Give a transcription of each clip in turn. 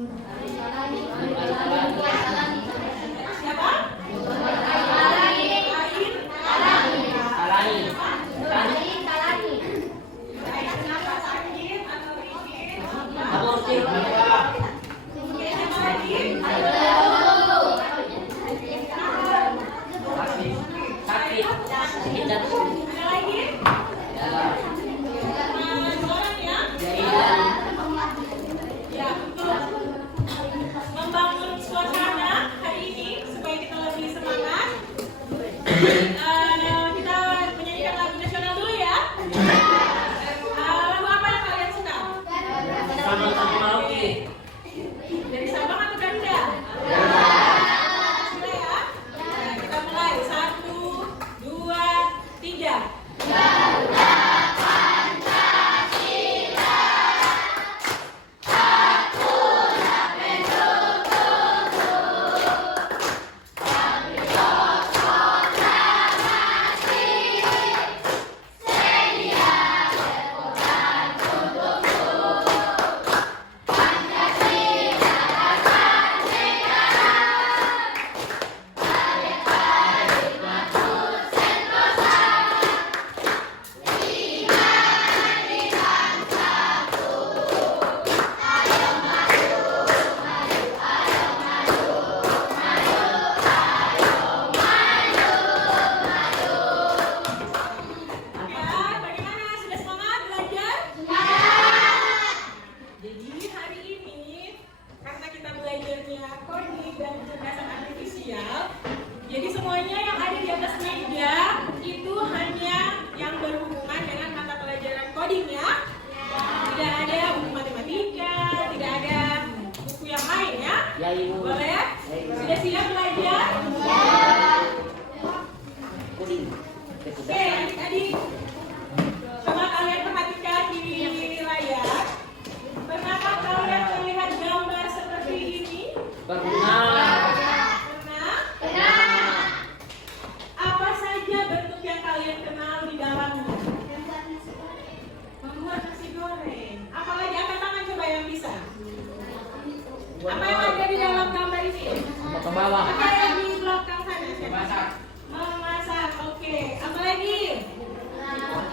Siapa? Kenapa sakit atau bikin? Kemudian apa lagi? Ada lagi? Jualan ya? Ya, untuk membangun suasana hari ini supaya kita lebih semangat, kita menyanyikan lagu nasional dulu ya. Lagu apa yang kalian suka? Dari Sabang atau Garuda? Sudah ya? Nah, kita mulai. 1, 2, 3. Jadi semuanya yang ada di atas meja itu hanya yang berhubungan dengan mata pelajaran coding ya. Tidak ada buku matematika, tidak ada buku yang lain ya. Boleh? Sudah siap belajar? Oke, adik-adik, coba kalian perhatikan di layar. Pernahkah kalian melihat gambar seperti ini? Pernah. Apa saja bentuk yang kalian kenal di dalamnya? Membuat nasi goreng. Apalagi angkat tangan coba yang bisa. Apa yang ada di dalam gambar ini? Ke bawah. Apa yang di belakang sana? Masak. Memasak. Oke. Apa lagi?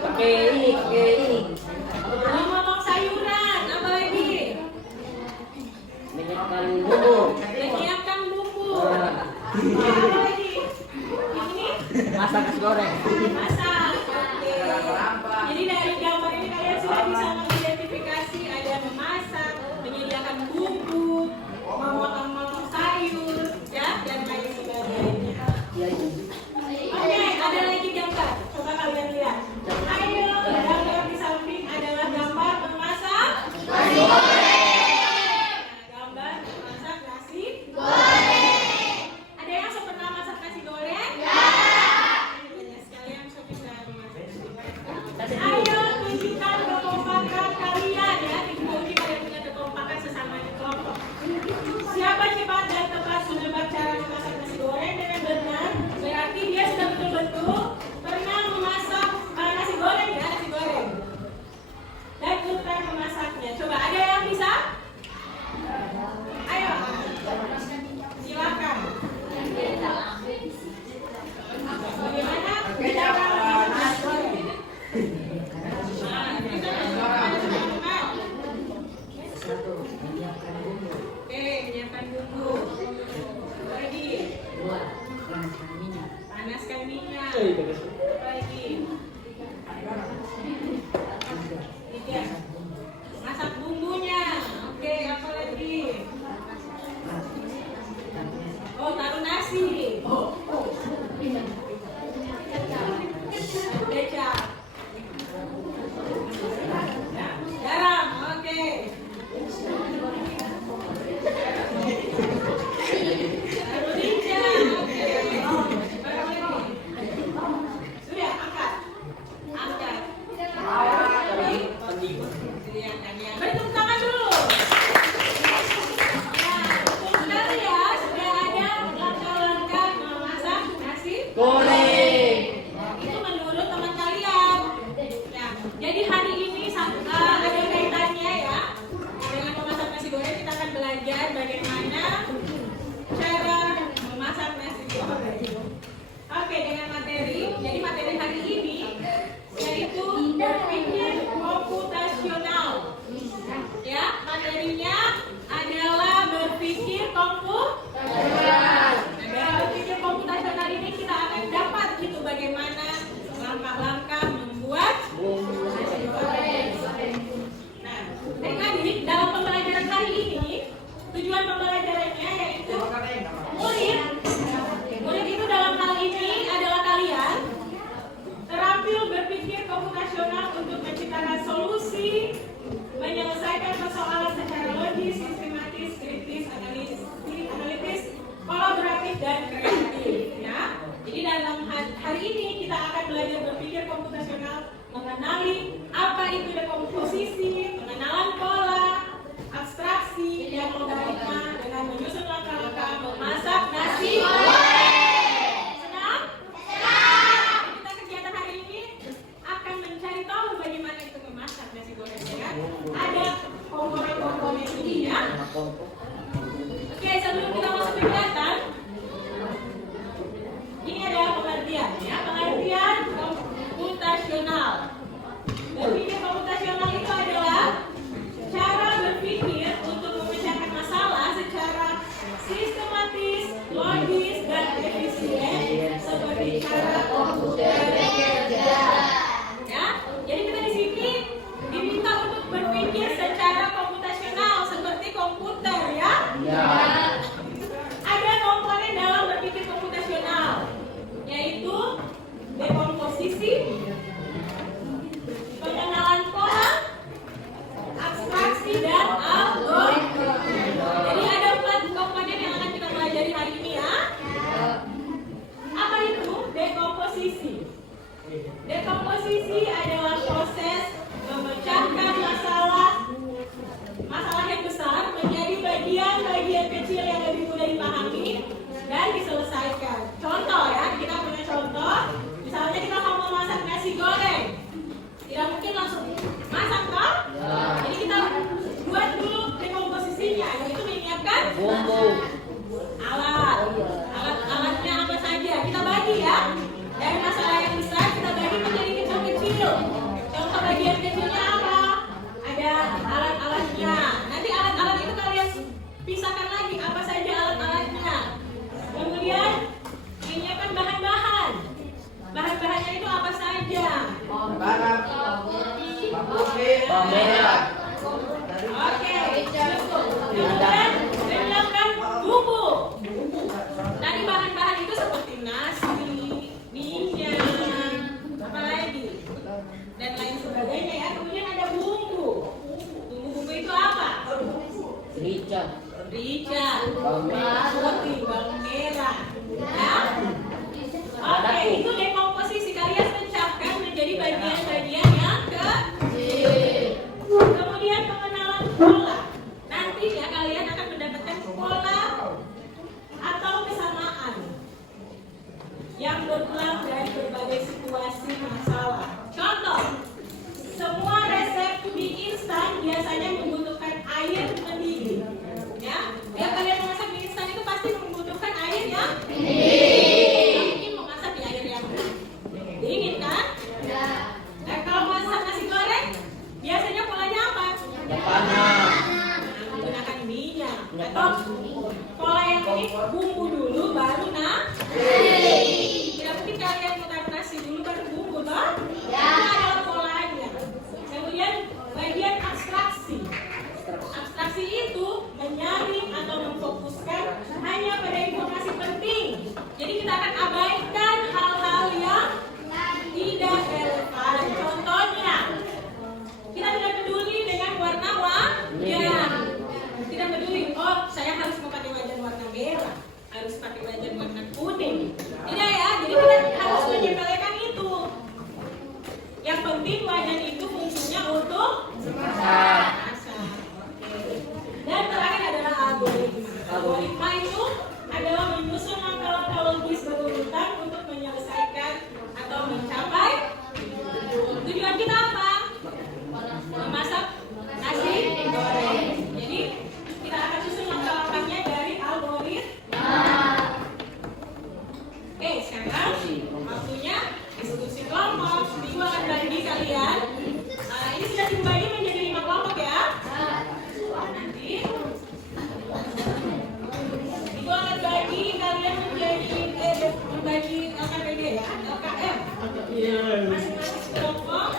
Pakai ini. Memotong sayuran. Apa lagi? Menyiapkan bumbu. Menyiapkan bumbu. Apa lagi? Ini? Masak nasi goreng. Masak. Oke. Jadi dari gambar ini kalian sudah bisa mengidentifikasi ada memasak, menyediakan bumbu, memotong-motong sayur, ya, dan lain sebagainya. Oke, ada lagi gambar. Coba kalian lihat. Ayo, gambar di samping adalah gambar memasak. Gambar memasak nasi goreng. Ada yang pernah masak nasi goreng? Ya. Sekalian coba siapkan Bumbu. alatnya apa saja kita bagi ya. Dari masalah yang besar kita bagi menjadi kecil-kecil. Contoh bagian kecilnya apa? Ada alat-alatnya. Nanti alat-alat itu kalian pisahkan lagi apa saja alat-alatnya. Kemudian menyiapkan bahan-bahan. Bahan-bahannya itu apa saja? Bawang merah. Oke, kemudian siapkan bumbu. Tadi bahan-bahan itu seperti nasi, minyak, apa lagi, dan lain sebagainya ya. Kemudian ada bumbu. Bumbu-bumbu itu apa? Rica. Bawang merah. Ya. Oke, itu dekomposisi kalian pecahkan menjadi bagian-bagian yang kecil. Kemudian pengenalan pola. Nanti ya kalian akan mendapatkan pola atau kesamaan yang berulang dari berbagai situasi masalah. Contoh, semua resep mie instan biasanya membutuhkan air mendidih. Ya, kalian memasak mie instan itu pasti membutuhkan air yang mungkin memasak di air yang dingin kan? Nah, kalau masak nasi goreng biasanya polanya apa? Panas. Menggunakan minyak atau pola yang ini bumbu dulu baru tidak mungkin kalian taruh nasi dulu baru bumbu toh? Ini adalah polanya. Kemudian bagian abstraksi. Abstraksi itu menyaring atau memfokuskan hanya pada informasi penting. Jadi kita akan abaikan hal-hal yang tidak relevan. Contohnya, kita tidak peduli dengan warna-warna. Tidak peduli, oh saya harus memakai wajan warna merah, harus pakai wajan warna kuning. Tidak ya, jadi kita harus menyepelekan itu. Yang penting wajan itu fungsinya untuk masak. Dan terakhir adalah algoritma. Algoritma itu adalah menyusun langkah-langkah logis berurutan untuk menyelesaikan atau mencapai tujuan kita apa? Memasak nasi goreng. Jadi kita akan susun langkah-langkahnya dari algoritma. Oke, sekarang waktunya diskusi kelompok. Minggu akan bagi kalian. Ini sudah dibagi menjadi 5 kelompok ya. Nanti Minggu akan bagi kalian menjadi membagi LKPD ya, LKM. Masing-masing kelompok.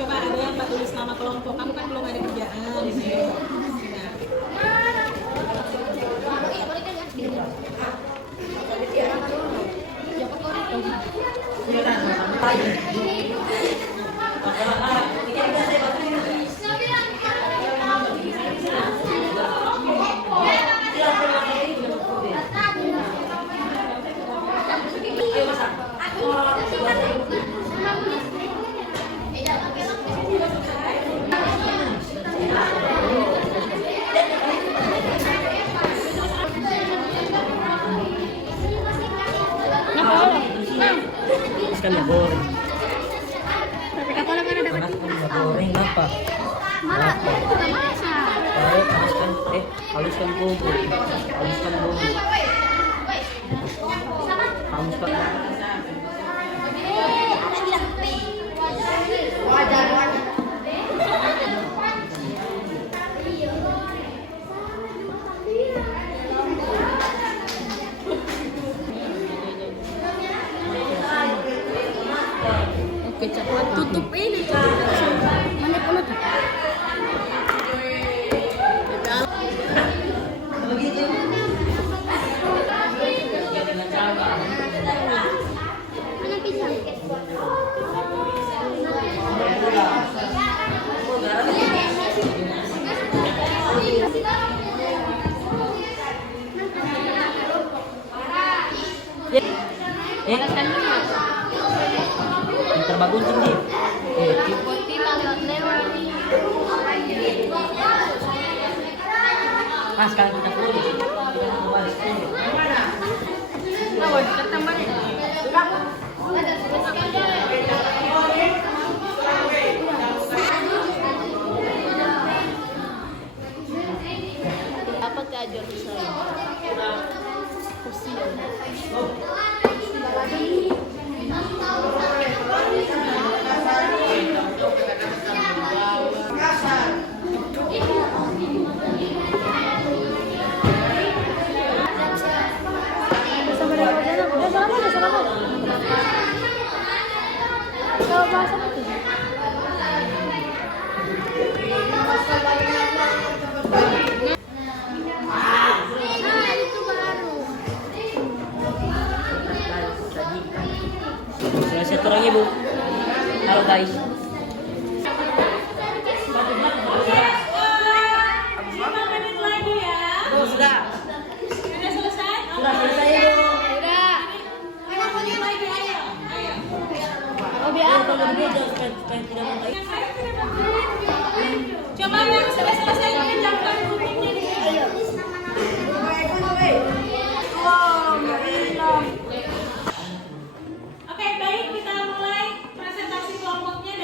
Coba ada yang tulis nama kelompok, kamu kan belum ada kerjaan di sini. Apa? Malah itu juga masak. Haluskan bumbu. Haluskan bumbu. Haluskan. Oke, cepat tutup ini. Mana penutup? Mana pisang? Yang terbagus tinggi. Putih lewat-lewat. Sekarang kita pulang. Awas, ketambahin. Apa keajar saya? Kursi. Selesai turang ibu. Halo guys. 5 menit lagi ya. Sudah. Sudah selesai? Sudah selesai ibu. Udah. 5 menit lagi, ayo. Ayo. Tolong dia jangan supaya tidak mati. Yang lain tidak berhenti. Coba yang sudah selesai pindahkan kupingnya di sini. Oke, baik, kita mulai presentasi kelompoknya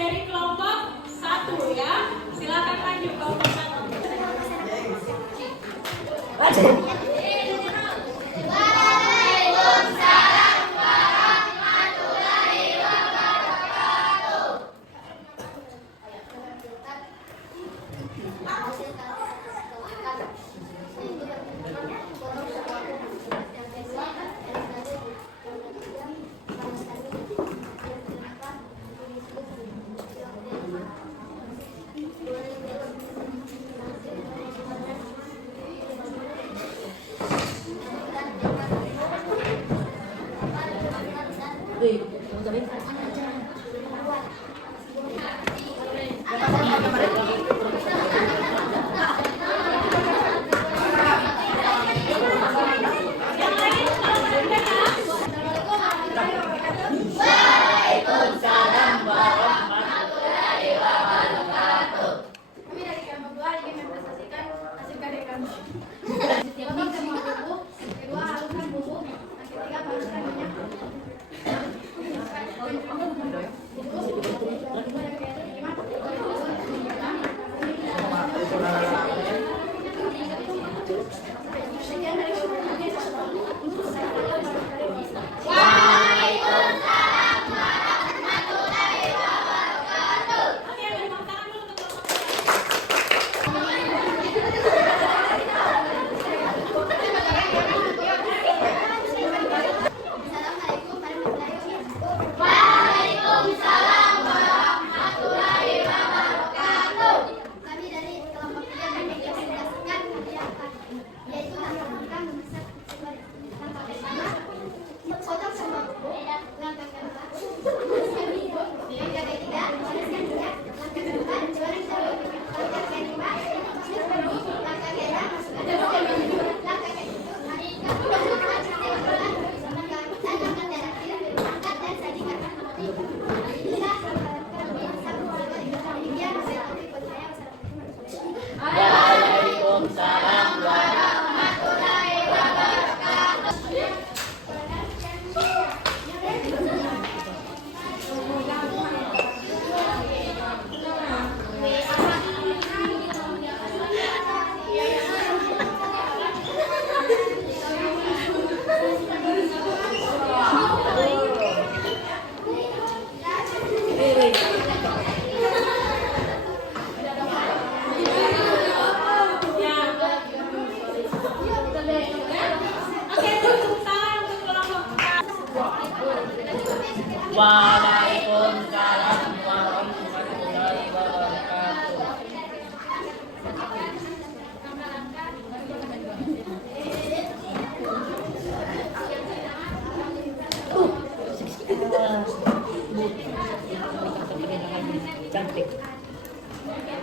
cantik.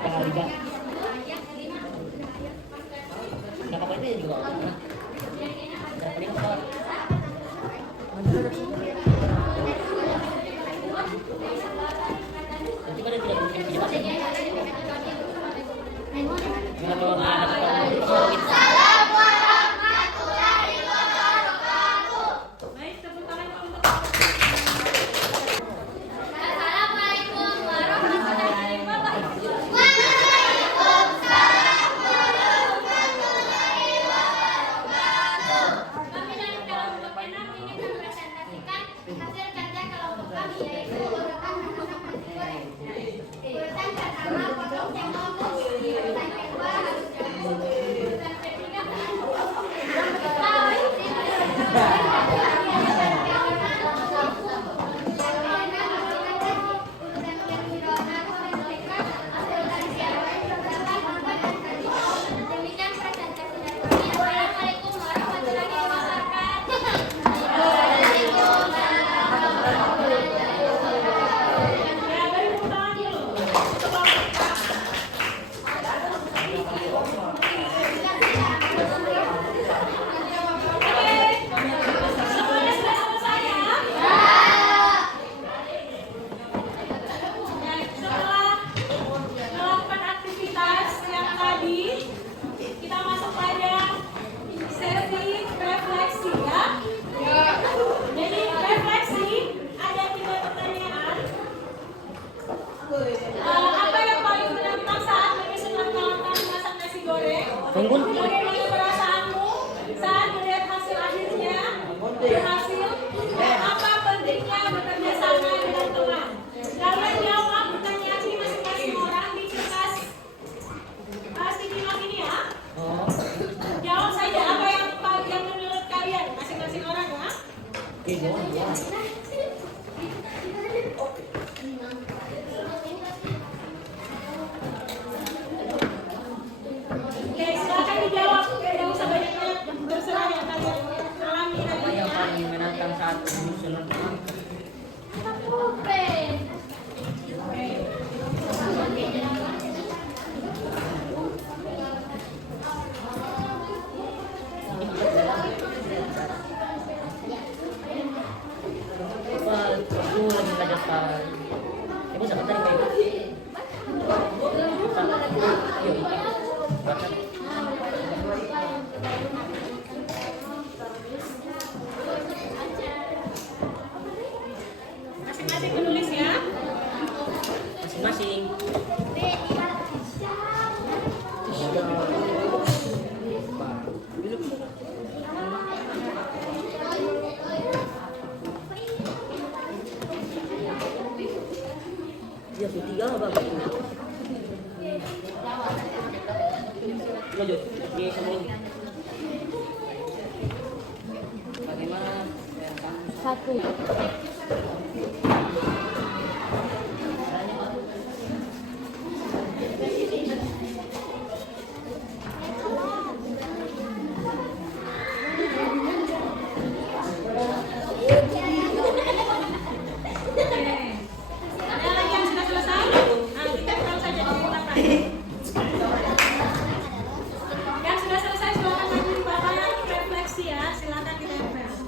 Kaliga. Nggak apa-apa itu juga. Nggak paling apa. Nanti kan tidak mungkin punya pasien. Nggak mau anak Baik, tepuk tangan untuk Assalamualaikum warahmatullahi wabarakatuh. Kami dari kelompok 6 ingin mempresentasikan hasil kerja kelompok kami, yaitu urutan pertama potong cendol, urutan kedua harus jambu, urutan ketiga demikian presentasi dari kami. Assalamualaikum warahmatullahi wabarakatuh. ya, beri tepuk tangan dulu. Untuk semuanya sudah selesai ya? Ya, setelah melakukan aktivitas yang tadi, kita masuk pada sesi refleksi ya. Jadi refleksi ada 3 pertanyaan. Apa yang paling menantang saat menyusun langkah-langkah memasak nasi goreng? Tunggu. Bagaimana perasaanmu saat melihat hasil akhirnya berhasil? Dan apa pentingnya bekerja sama dengan teman? Kalian jawab pertanyaan ini masing-masing orang di kertas simak ini ya. Oh, Jawab saja apa yang menurut kalian masing-masing orang ya. gitu. Oke, silakan dijawab. Tidak usah banyak-banyak, terserah yang kalian alami Apa tadi yang ya. paling menantang saat menyusun langkah? Aku lagi belajar soal ibu sama tadi kayak Masing-masing menulis ya. masing-masing. Ya ketiga apa? Lanjut. Di semua. Bagaimana? Satu. Ada lagi yang sudah selesai? Nah, kita tahu saja diceritakan. Yang sudah selesai silakan maju di bawah refleksi ya. Silakan direfleksi.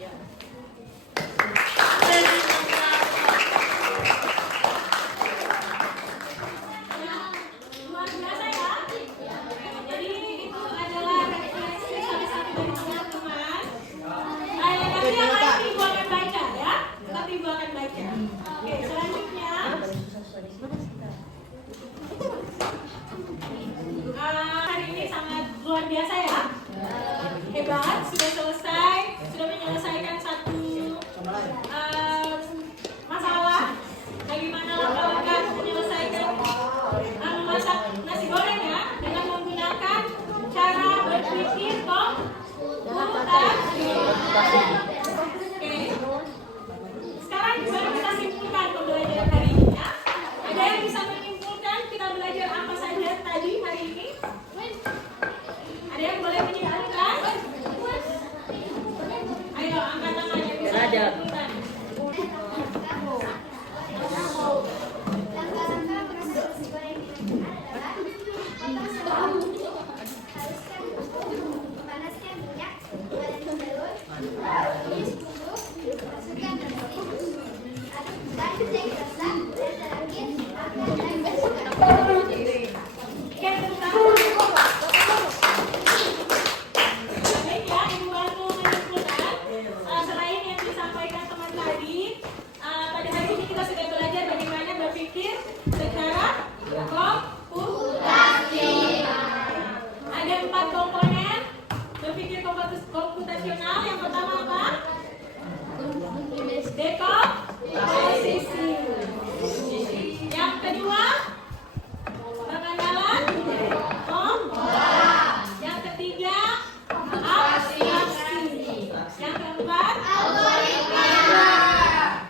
Luar biasa ya. Jadi itu adalah refleksi salah satu dari teman-teman. Nanti yang lain ibu akan baca ya. Nanti ibu akan baca. Oke, selanjutnya hari ini sangat luar biasa ya. Hebat, sudah selesai, sudah menyelesaikan satu masalah. Bagaimana langkah-langkah menyelesaikan memasak nasi goreng ya, dengan menggunakan cara berpikir komputasi. Oke. Sekarang baru kita simpulkan pembelajaran hari ini ya. Ada yang bisa menyimpulkan kita belajar apa saja tadi hari ini? Ada yang boleh menyimpulkan? Ayo angkat tangan yang bisa menyimpulkan. Langkah-langkah proses nasi goreng ini adalah pertama, haluskan bumbu, panaskan minyak, goreng telur, tumis bumbu, masukkan nasi, aduk dan cek rasa, dan terakhir angkat dan bersihkan. Oke, tepuk tangan. Baik ya, Ibu bantu menyimpulkan. Selain yang disampaikan teman tadi, pada hari ini kita sudah belajar bagaimana berpikir secara komputasi. Ada 4 komponen berpikir komputasional. Yang pertama apa? Dekomposisi. Yang kedua, pengenalan komponen. Yang ketiga, abstraksi. Yang keempat, algoritma.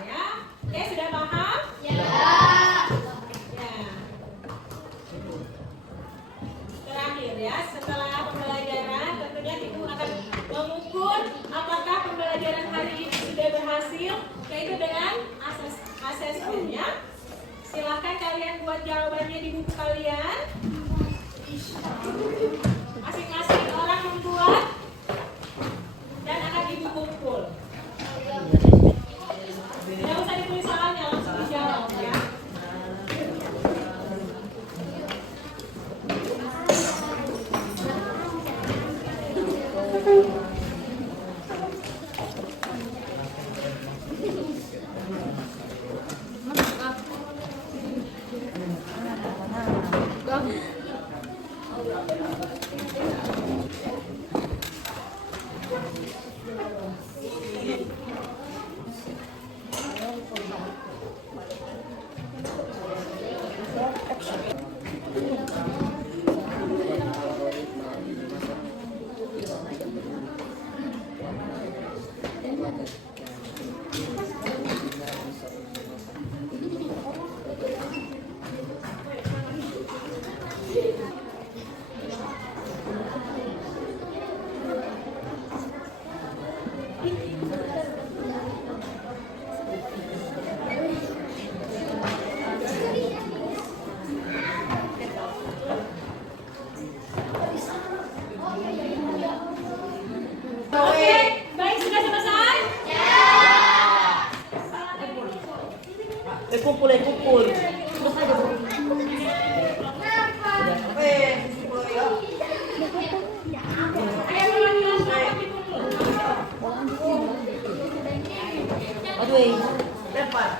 Ya, oke, sudah paham? Ya. Terakhir ya, setelah pembelajaran tentunya Ibu akan mengukur apakah pembelajaran hari ini sudah berhasil, yaitu dengan asesmen ya. Silahkan kalian buat jawabannya di buku kalian. Masing-masing orang membuat dan akan Ibu kumpul. Tidak usah ditulis soalnya, langsung dijawab ya. Oke, baik, sudah selesai? Kumpul. Terus aja Bu. Aduh. Lempar.